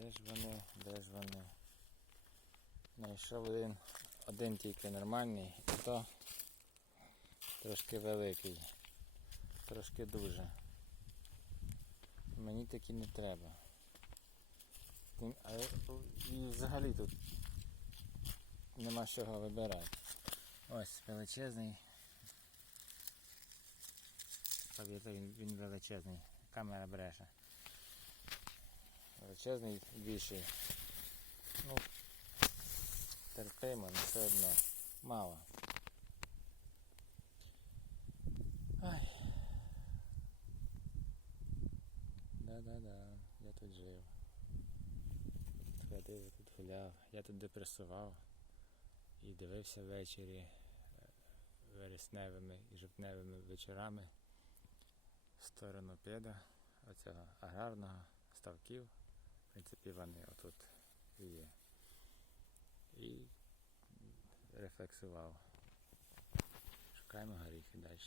Де ж вони, де ж вони? Знайшов один, один тільки нормальний, і то трошки великий, трошки дуже. Мені такі не треба. А і взагалі тут нема чого вибирати. Ось величезний. Він, він величезний. Камера бреше. Величезний більший. Ну, терпимо, але все одно. Мало. Ай. Да-да-да, я тут жив. Тут ходив, тут гуляв, я тут депресував і дивився ввечері е, вересневими і жовтневими вечорами в сторону педа, оцього аграрного ставків. В принципі, вони отут і є. І рефлексував. Шукаємо горіхи далі.